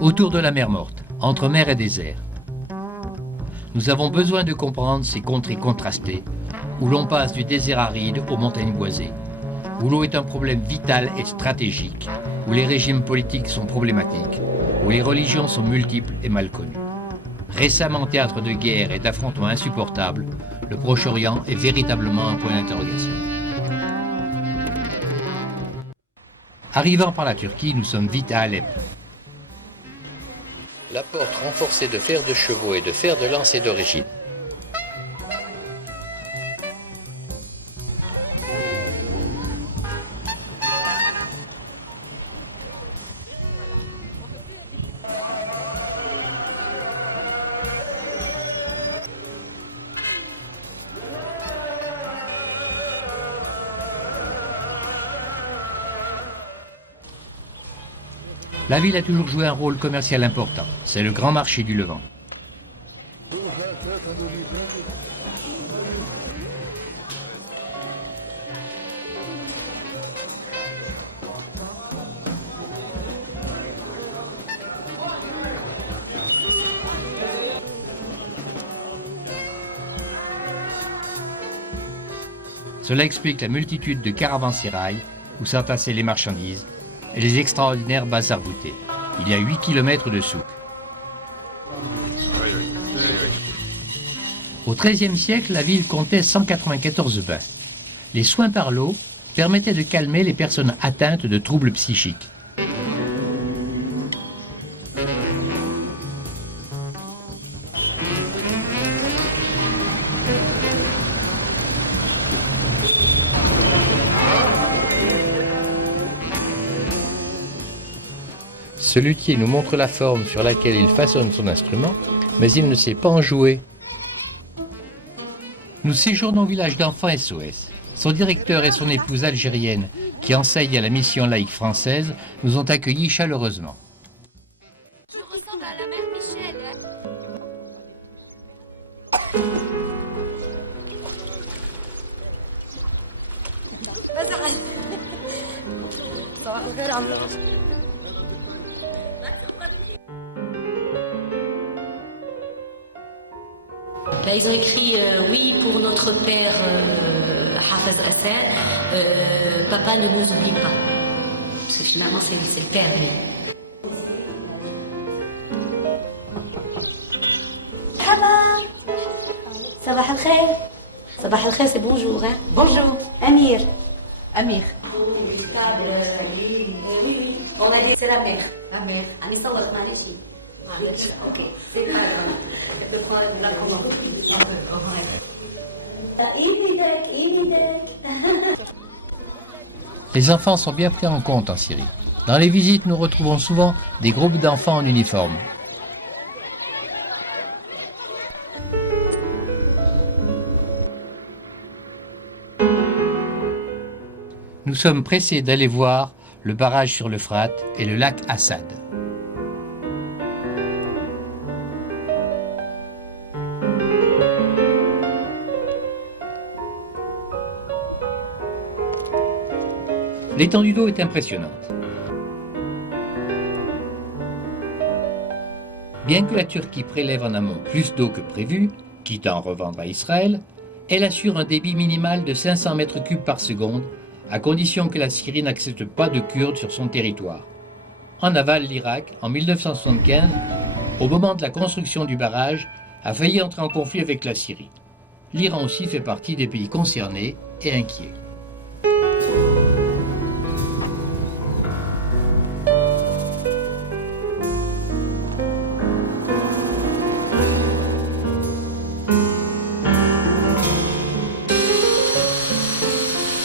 autour de la mer Morte, entre mer et désert. Nous avons besoin de comprendre ces contrées contrastées, où l'on passe du désert aride aux montagnes boisées, où l'eau est un problème vital et stratégique, où les régimes politiques sont problématiques, où les religions sont multiples et mal connues. Récemment théâtre de guerre et d'affrontements insupportables, le Proche-Orient est véritablement un point d'interrogation. Arrivant par la Turquie, nous sommes vite à Alep. La porte renforcée de fer de chevaux et de fer de lance est d'origine. La ville a toujours joué un rôle commercial important. C'est le grand marché du Levant. Cela explique la multitude de caravansérails où s'entassaient les marchandises et les extraordinaires bazars voûtés. Il y a 8 km de souk. Au XIIIe siècle, la ville comptait 194 bains. Les soins par l'eau permettaient de calmer les personnes atteintes de troubles psychiques. Ce luthier nous montre la forme sur laquelle il façonne son instrument, mais il ne sait pas en jouer. Nous séjournons au village d'enfants SOS. Son directeur et son épouse algérienne, qui enseignent à la mission laïque française, nous ont accueillis chaleureusement. Je ressemble à la mère Michel. Là, ils ont écrit oui pour notre père Hafez Assad, papa ne nous oublie pas. Parce que finalement, c'est le père, lui. Sabah al-khair. Sabah al-khair, c'est bonjour. Hein? Bonjour. Amir. Amir. Oui, oui. On a dit c'est la mère. La mère. Ami Sawar Malichi. Ok, c'est pas grave. Je peux prendre la commande. Les enfants sont bien pris en compte en Syrie. Dans les visites, nous retrouvons souvent des groupes d'enfants en uniforme. Nous sommes pressés d'aller voir le barrage sur l'Euphrate et le lac Assad. L'étendue d'eau est impressionnante. Bien que la Turquie prélève en amont plus d'eau que prévu, quitte à en revendre à Israël, elle assure un débit minimal de 500 mètres cubes par seconde, à condition que la Syrie n'accepte pas de Kurdes sur son territoire. En aval, l'Irak, en 1975, au moment de la construction du barrage, a failli entrer en conflit avec la Syrie. L'Iran aussi fait partie des pays concernés et inquiets.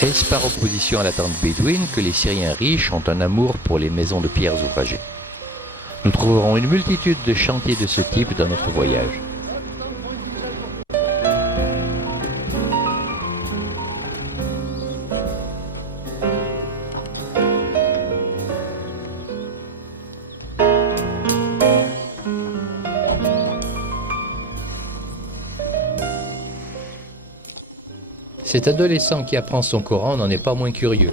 Est-ce par opposition à la tente bédouine que les Syriens riches ont un amour pour les maisons de pierres ouvragées? Nous trouverons une multitude de chantiers de ce type dans notre voyage. Cet adolescent qui apprend son Coran n'en est pas moins curieux.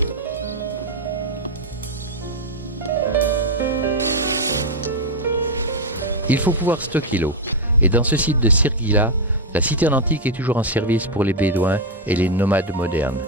Il faut pouvoir stocker l'eau. Et dans ce site de Sirguila, la citerne antique est toujours en service pour les bédouins et les nomades modernes.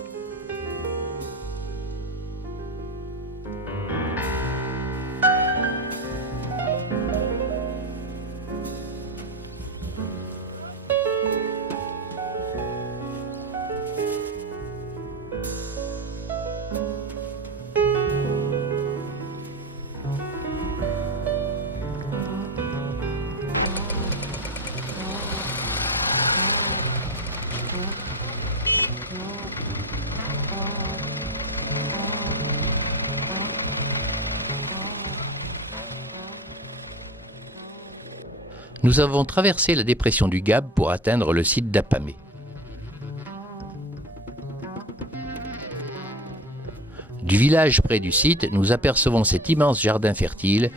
Nous avons traversé la dépression du Gab pour atteindre le site d'Apamé. Du village près du site, nous apercevons cet immense jardin fertile,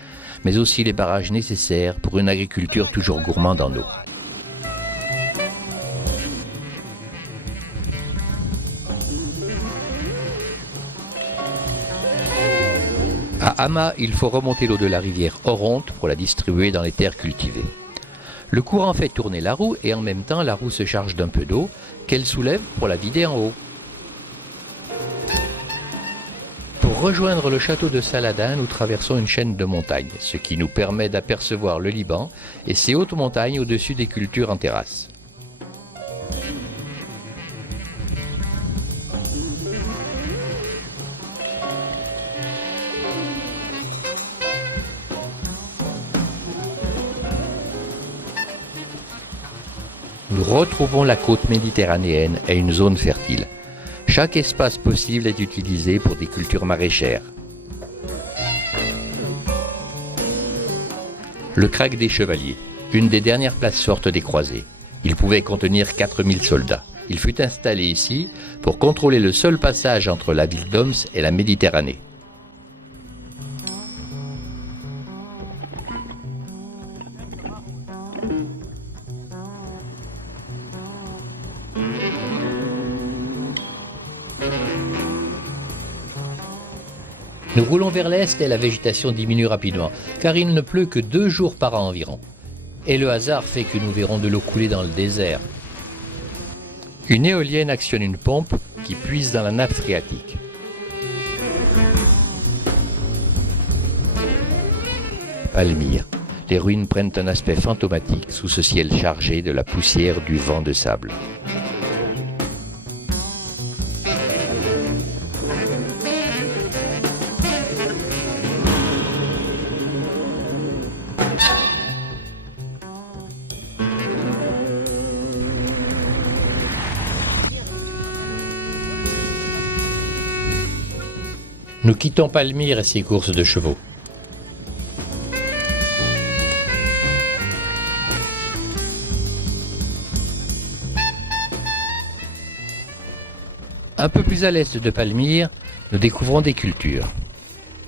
mais aussi les barrages nécessaires pour une agriculture toujours gourmande en eau. À Hama, il faut remonter l'eau de la rivière Oronte pour la distribuer dans les terres cultivées. Le courant fait tourner la roue et en même temps la roue se charge d'un peu d'eau qu'elle soulève pour la vider en haut. Pour rejoindre le château de Saladin, nous traversons une chaîne de montagnes, ce qui nous permet d'apercevoir le Liban et ses hautes montagnes au-dessus des cultures en terrasse. Nous retrouvons la côte méditerranéenne et une zone fertile. Chaque espace possible est utilisé pour des cultures maraîchères. Le Krag des Chevaliers, une des dernières places fortes des croisés. Il pouvait contenir 4000 soldats. Il fut installé ici pour contrôler le seul passage entre la ville d'Homs et la Méditerranée. Nous roulons vers l'est et la végétation diminue rapidement, car il ne pleut que 2 jours par an environ. Et le hasard fait que nous verrons de l'eau couler dans le désert. Une éolienne actionne une pompe qui puise dans la nappe phréatique. Palmyre. Les ruines prennent un aspect fantomatique sous ce ciel chargé de la poussière du vent de sable. Nous quittons Palmyre et ses courses de chevaux. Un peu plus à l'est de Palmyre, nous découvrons des cultures.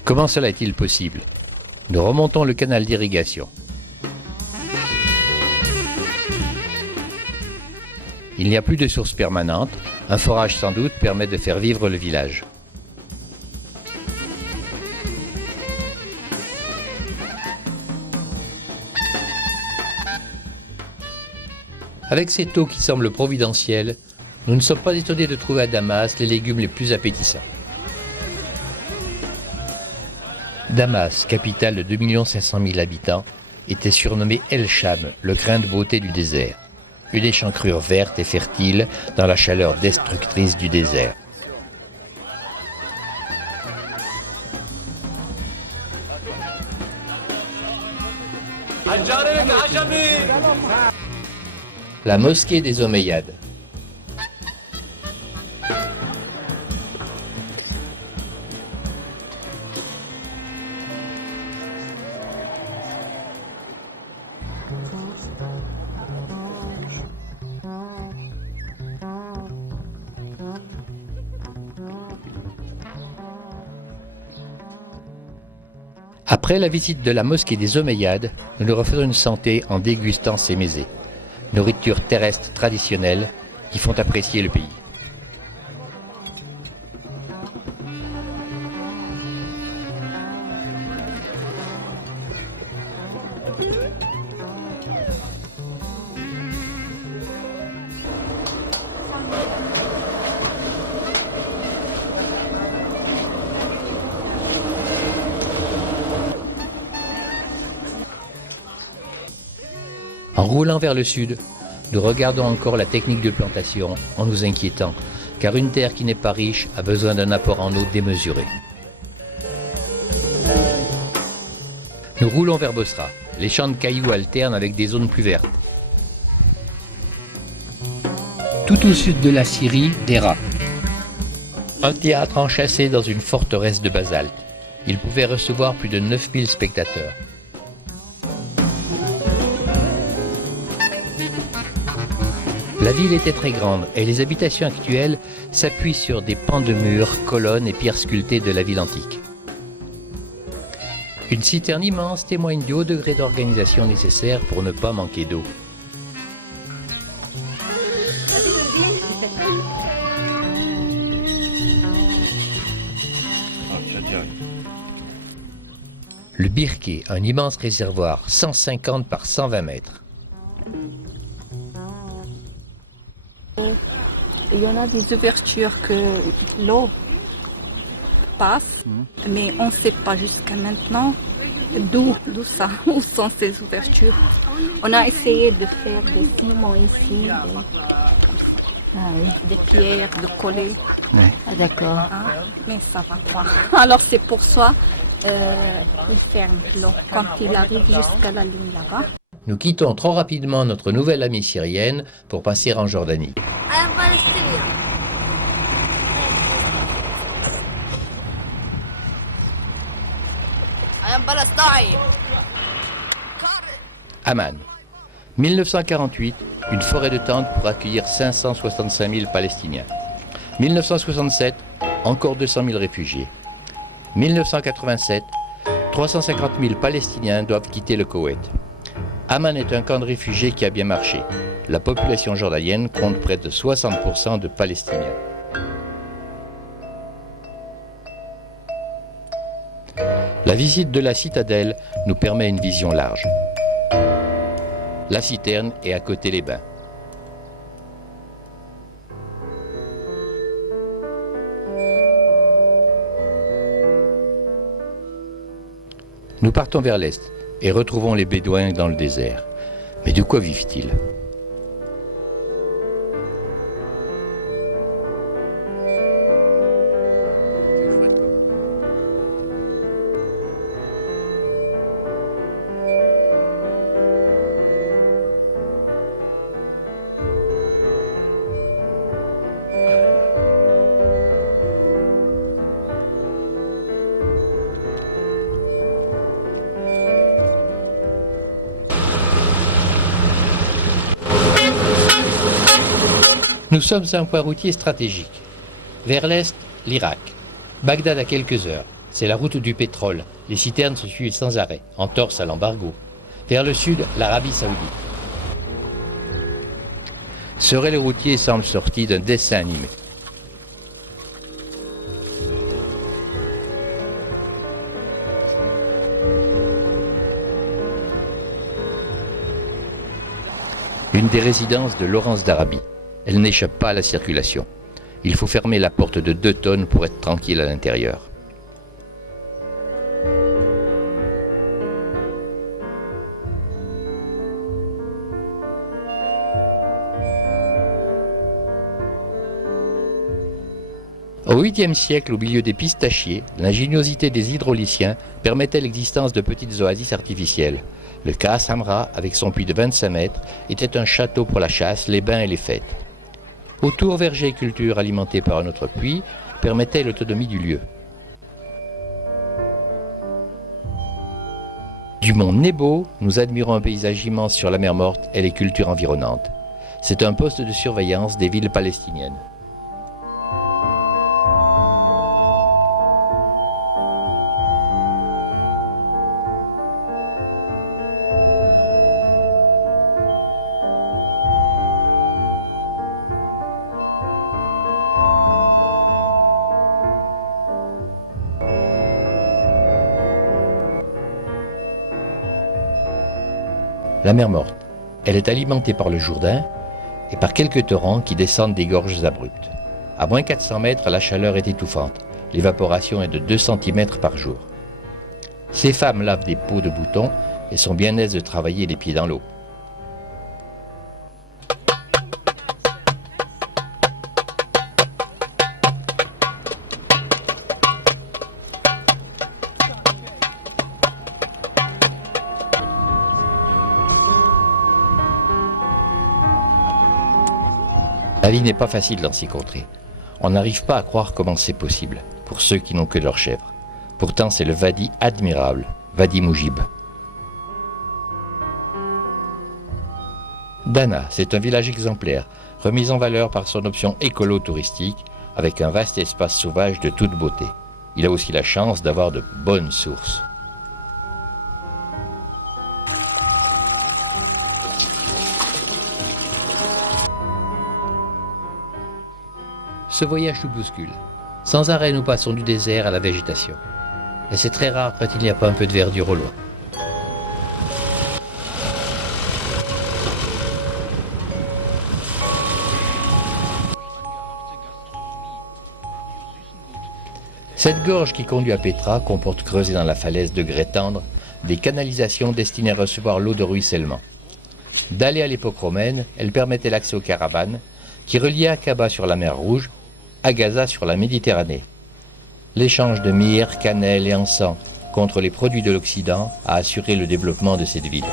Comment cela est-il possible? Nous remontons le canal d'irrigation. Il n'y a plus de source permanente. Un forage sans doute permet de faire vivre le village. Avec cette eau qui semble providentielle, nous ne sommes pas étonnés de trouver à Damas les légumes les plus appétissants. Damas, capitale de 2 500 000 habitants, était surnommée El Cham, le grain de beauté du désert. Une échancrure verte et fertile dans la chaleur destructrice du désert. La mosquée des Omeyyades. Après la visite de la mosquée des Omeyyades, nous nous refaisons une santé en dégustant ces mésés. Nourriture terrestre traditionnelle qui font apprécier le pays. En roulant vers le sud, nous regardons encore la technique de plantation en nous inquiétant, car une terre qui n'est pas riche a besoin d'un apport en eau démesuré. Nous roulons vers Bosra. Les champs de cailloux alternent avec des zones plus vertes. Tout au sud de la Syrie, Dera. Un théâtre enchâssé dans une forteresse de basalte. Il pouvait recevoir plus de 9000 spectateurs. La ville était très grande et les habitations actuelles s'appuient sur des pans de murs, colonnes et pierres sculptées de la ville antique. Une citerne immense témoigne du haut degré d'organisation nécessaire pour ne pas manquer d'eau. Le Birké, un immense réservoir, 150 par 120 mètres. Il y en a des ouvertures que l'eau passe, mais on ne sait pas jusqu'à maintenant d'où ça, où sont ces ouvertures. On a essayé de faire des ciments ici, des pierres, de coller. Ouais. Ah, d'accord. Mais ça va pas. Alors c'est pour ça il ferme l'eau quand il arrive jusqu'à la ligne là-bas. Nous quittons trop rapidement notre nouvelle amie syrienne pour passer en Jordanie. I am Palestinian. I am Palestine. Amman. 1948, une forêt de tentes pour accueillir 565 000 Palestiniens. 1967, encore 200 000 réfugiés. 1987, 350 000 Palestiniens doivent quitter le Koweït. Amman est un camp de réfugiés qui a bien marché. La population jordanienne compte près de 60% de Palestiniens. La visite de la citadelle nous permet une vision large. La citerne est à côté les bains. Nous partons vers l'est et retrouvons les Bédouins dans le désert. Mais de quoi vivent-ils ? Nous sommes à un point routier stratégique. Vers l'est, l'Irak. Bagdad à quelques heures. C'est la route du pétrole. Les citernes se suivent sans arrêt, en torse à l'embargo. Vers le sud, l'Arabie saoudite. Serait le routier semble sorti d'un dessin animé. Une des résidences de Laurence d'Arabie. Elle n'échappe pas à la circulation. Il faut fermer la porte de 2 tonnes pour être tranquille à l'intérieur. Au 8e siècle, au milieu des pistachiers, l'ingéniosité des hydrauliciens permettait l'existence de petites oasis artificielles. Le Kaas Hamra, avec son puits de 25 mètres, était un château pour la chasse, les bains et les fêtes. Autour, vergers et cultures alimentés par un autre puits permettaient l'autonomie du lieu. Du mont Nebo, nous admirons un paysage immense sur la mer Morte et les cultures environnantes. C'est un poste de surveillance des villes palestiniennes. La mer Morte. Elle est alimentée par le Jourdain et par quelques torrents qui descendent des gorges abruptes. À moins 400 mètres, la chaleur est étouffante. L'évaporation est de 2 cm par jour. Ces femmes lavent des peaux de boutons et sont bien aises de travailler les pieds dans l'eau. La vie n'est pas facile dans ces contrées. On n'arrive pas à croire comment c'est possible, pour ceux qui n'ont que leurs chèvres. Pourtant, c'est le Wadi admirable, Wadi Moujib. Dana, c'est un village exemplaire, remis en valeur par son option écolo-touristique, avec un vaste espace sauvage de toute beauté. Il a aussi la chance d'avoir de bonnes sources. Ce voyage nous bouscule. Sans arrêt, nous passons du désert à la végétation. Et c'est très rare quand il n'y a pas un peu de verdure au loin. Cette gorge qui conduit à Petra comporte creusées dans la falaise de grès tendre des canalisations destinées à recevoir l'eau de ruissellement. Dallée à l'époque romaine, elle permettait l'accès aux caravanes qui reliaient Aqaba sur la mer Rouge à Gaza sur la Méditerranée. L'échange de myrrhe, cannelle et encens contre les produits de l'Occident a assuré le développement de cette ville.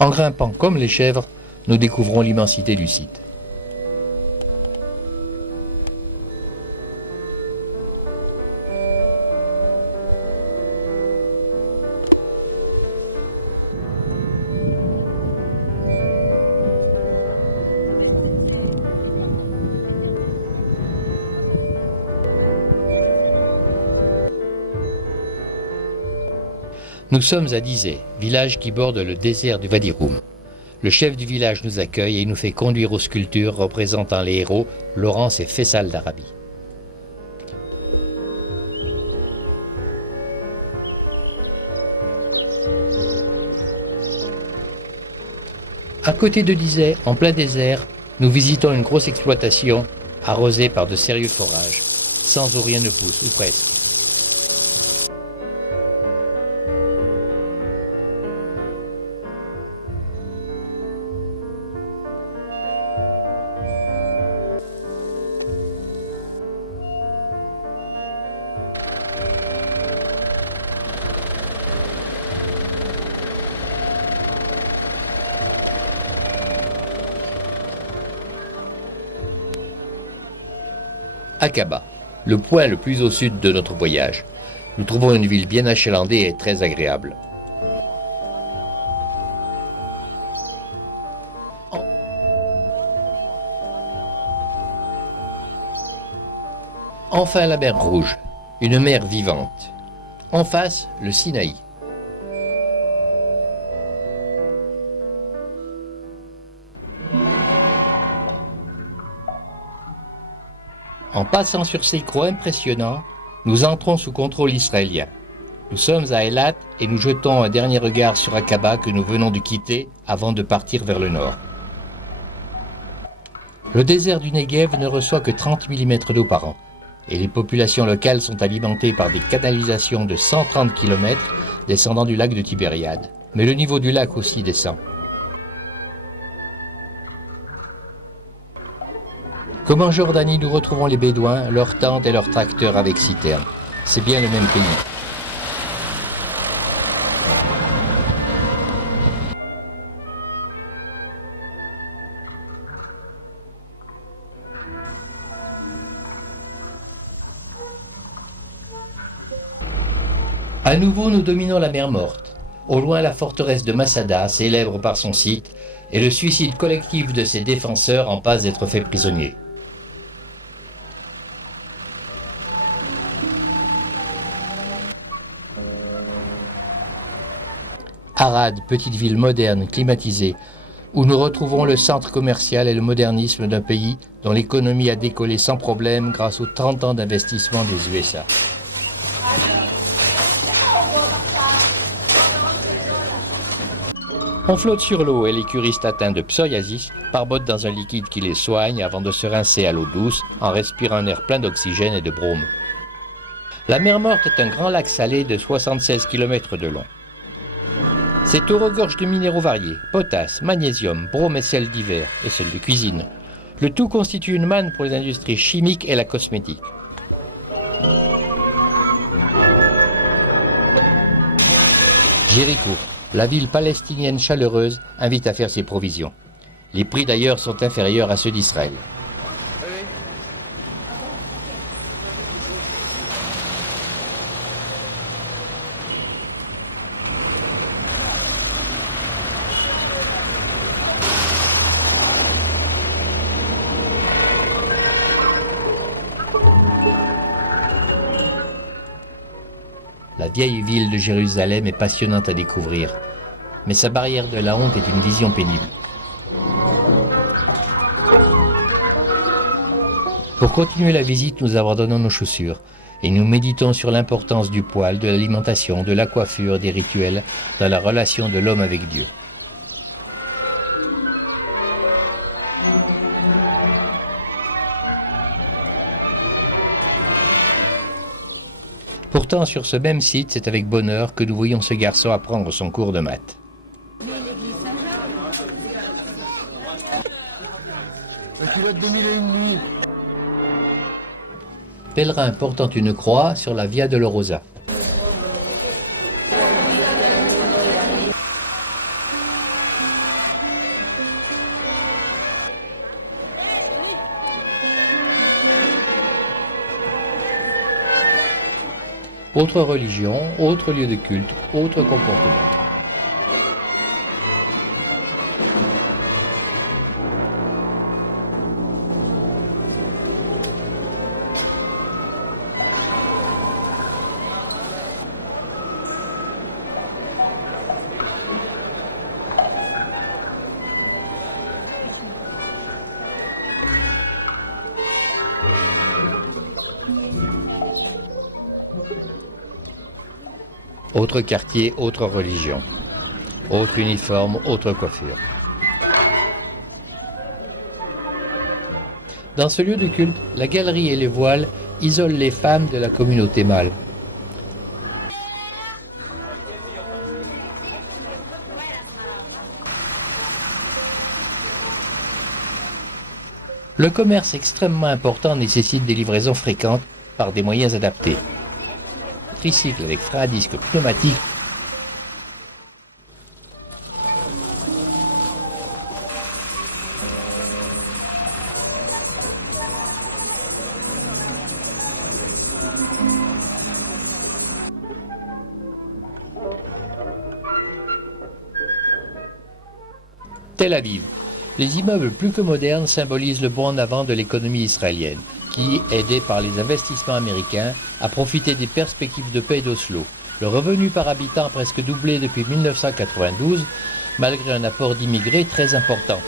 En grimpant comme les chèvres, nous découvrons l'immensité du site. Nous sommes à Dizeh, village qui borde le désert du Wadi Rum. Le chef du village nous accueille et nous fait conduire aux sculptures représentant les héros Laurence et Faisal d'Arabie. À côté de Dizeh, en plein désert, nous visitons une grosse exploitation arrosée par de sérieux forages, sans où rien ne pousse, ou presque. Aqaba, le point le plus au sud de notre voyage. Nous trouvons une ville bien achalandée et très agréable. Enfin la mer Rouge, une mer vivante. En face, le Sinaï. En passant sur ces crocs impressionnants, nous entrons sous contrôle israélien. Nous sommes à Eilat et nous jetons un dernier regard sur Aqaba que nous venons de quitter avant de partir vers le nord. Le désert du Negev ne reçoit que 30 mm d'eau par an et les populations locales sont alimentées par des canalisations de 130 km descendant du lac de Tibériade. Mais le niveau du lac aussi descend. Comme en Jordanie, nous retrouvons les Bédouins, leurs tentes et leurs tracteurs avec citernes. C'est bien le même pays. À nouveau, nous dominons la mer Morte. Au loin, la forteresse de Masada, célèbre par son site, et le suicide collectif de ses défenseurs en passe d'être fait prisonnier. Arad, petite ville moderne, climatisée, où nous retrouvons le centre commercial et le modernisme d'un pays dont l'économie a décollé sans problème grâce aux 30 ans d'investissement des USA. On flotte sur l'eau et les curistes atteints de psoriasis barbotent dans un liquide qui les soigne avant de se rincer à l'eau douce en respirant un air plein d'oxygène et de brome. La mer Morte est un grand lac salé de 76 km de long. Cette eau regorge de minéraux variés, potasse, magnésium, brome et sel divers, et sel de cuisine. Le tout constitue une manne pour les industries chimiques et la cosmétique. Jéricho, la ville palestinienne chaleureuse, invite à faire ses provisions. Les prix d'ailleurs sont inférieurs à ceux d'Israël. La vieille ville de Jérusalem est passionnante à découvrir, mais sa barrière de la honte est une vision pénible. Pour continuer la visite, nous abandonnons nos chaussures et nous méditons sur l'importance du poil, de l'alimentation, de la coiffure, des rituels dans la relation de l'homme avec Dieu. Pourtant, sur ce même site, c'est avec bonheur que nous voyons ce garçon apprendre son cours de maths. Pèlerin portant une croix sur la Via Dolorosa. Autre religion, autre lieu de culte, autre comportement. Autre quartier, autre religion. Autre uniforme, autre coiffure. Dans ce lieu de culte, la galerie et les voiles isolent les femmes de la communauté mâle. Le commerce extrêmement important nécessite des livraisons fréquentes par des moyens adaptés. Tricycle avec frein à disque pneumatique. Tel Aviv. Les immeubles plus que modernes symbolisent le bond en avant de l'économie israélienne, qui, aidée par les investissements américains, a profité des perspectives de paix d'Oslo. Le revenu par habitant a presque doublé depuis 1992, malgré un apport d'immigrés très important.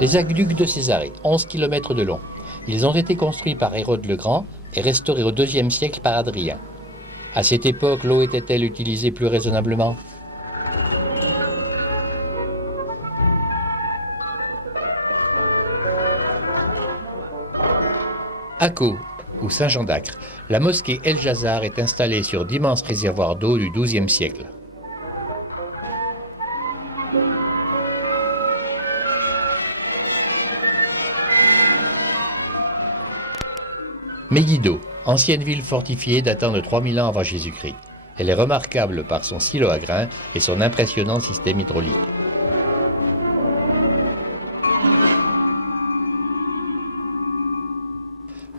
Les aqueducs de Césarée, 11 km de long. Ils ont été construits par Hérode le Grand et restaurés au IIe siècle par Adrien. À cette époque, l'eau était-elle utilisée plus raisonnablement ? Akko, ou Saint-Jean d'Acre, la mosquée El Jazar est installée sur d'immenses réservoirs d'eau du XIIe siècle. Megiddo, ancienne ville fortifiée datant de 3000 ans avant Jésus-Christ. Elle est remarquable par son silo à grains et son impressionnant système hydraulique.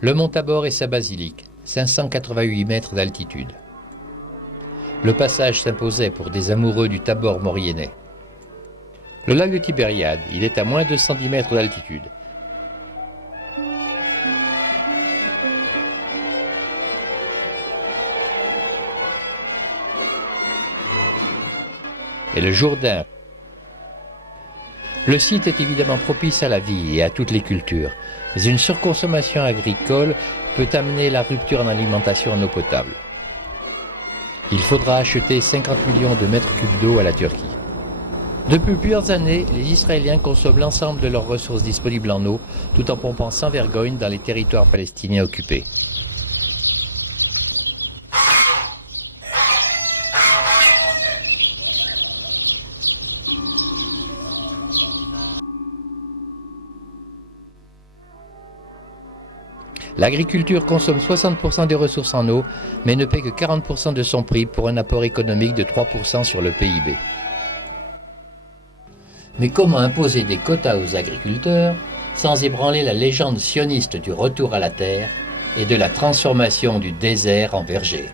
Le mont Tabor et sa basilique, 588 mètres d'altitude. Le passage s'imposait pour des amoureux du Tabor mauriennais. Le lac de Tibériade, il est à moins de 110 mètres d'altitude. Et le Jourdain. Le site est évidemment propice à la vie et à toutes les cultures, mais une surconsommation agricole peut amener la rupture en alimentation en eau potable. Il faudra acheter 50 millions de mètres cubes d'eau à la Turquie. Depuis plusieurs années, les Israéliens consomment l'ensemble de leurs ressources disponibles en eau, tout en pompant sans vergogne dans les territoires palestiniens occupés. L'agriculture consomme 60% des ressources en eau, mais ne paie que 40% de son prix pour un apport économique de 3% sur le PIB. Mais comment imposer des quotas aux agriculteurs sans ébranler la légende sioniste du retour à la terre et de la transformation du désert en verger ?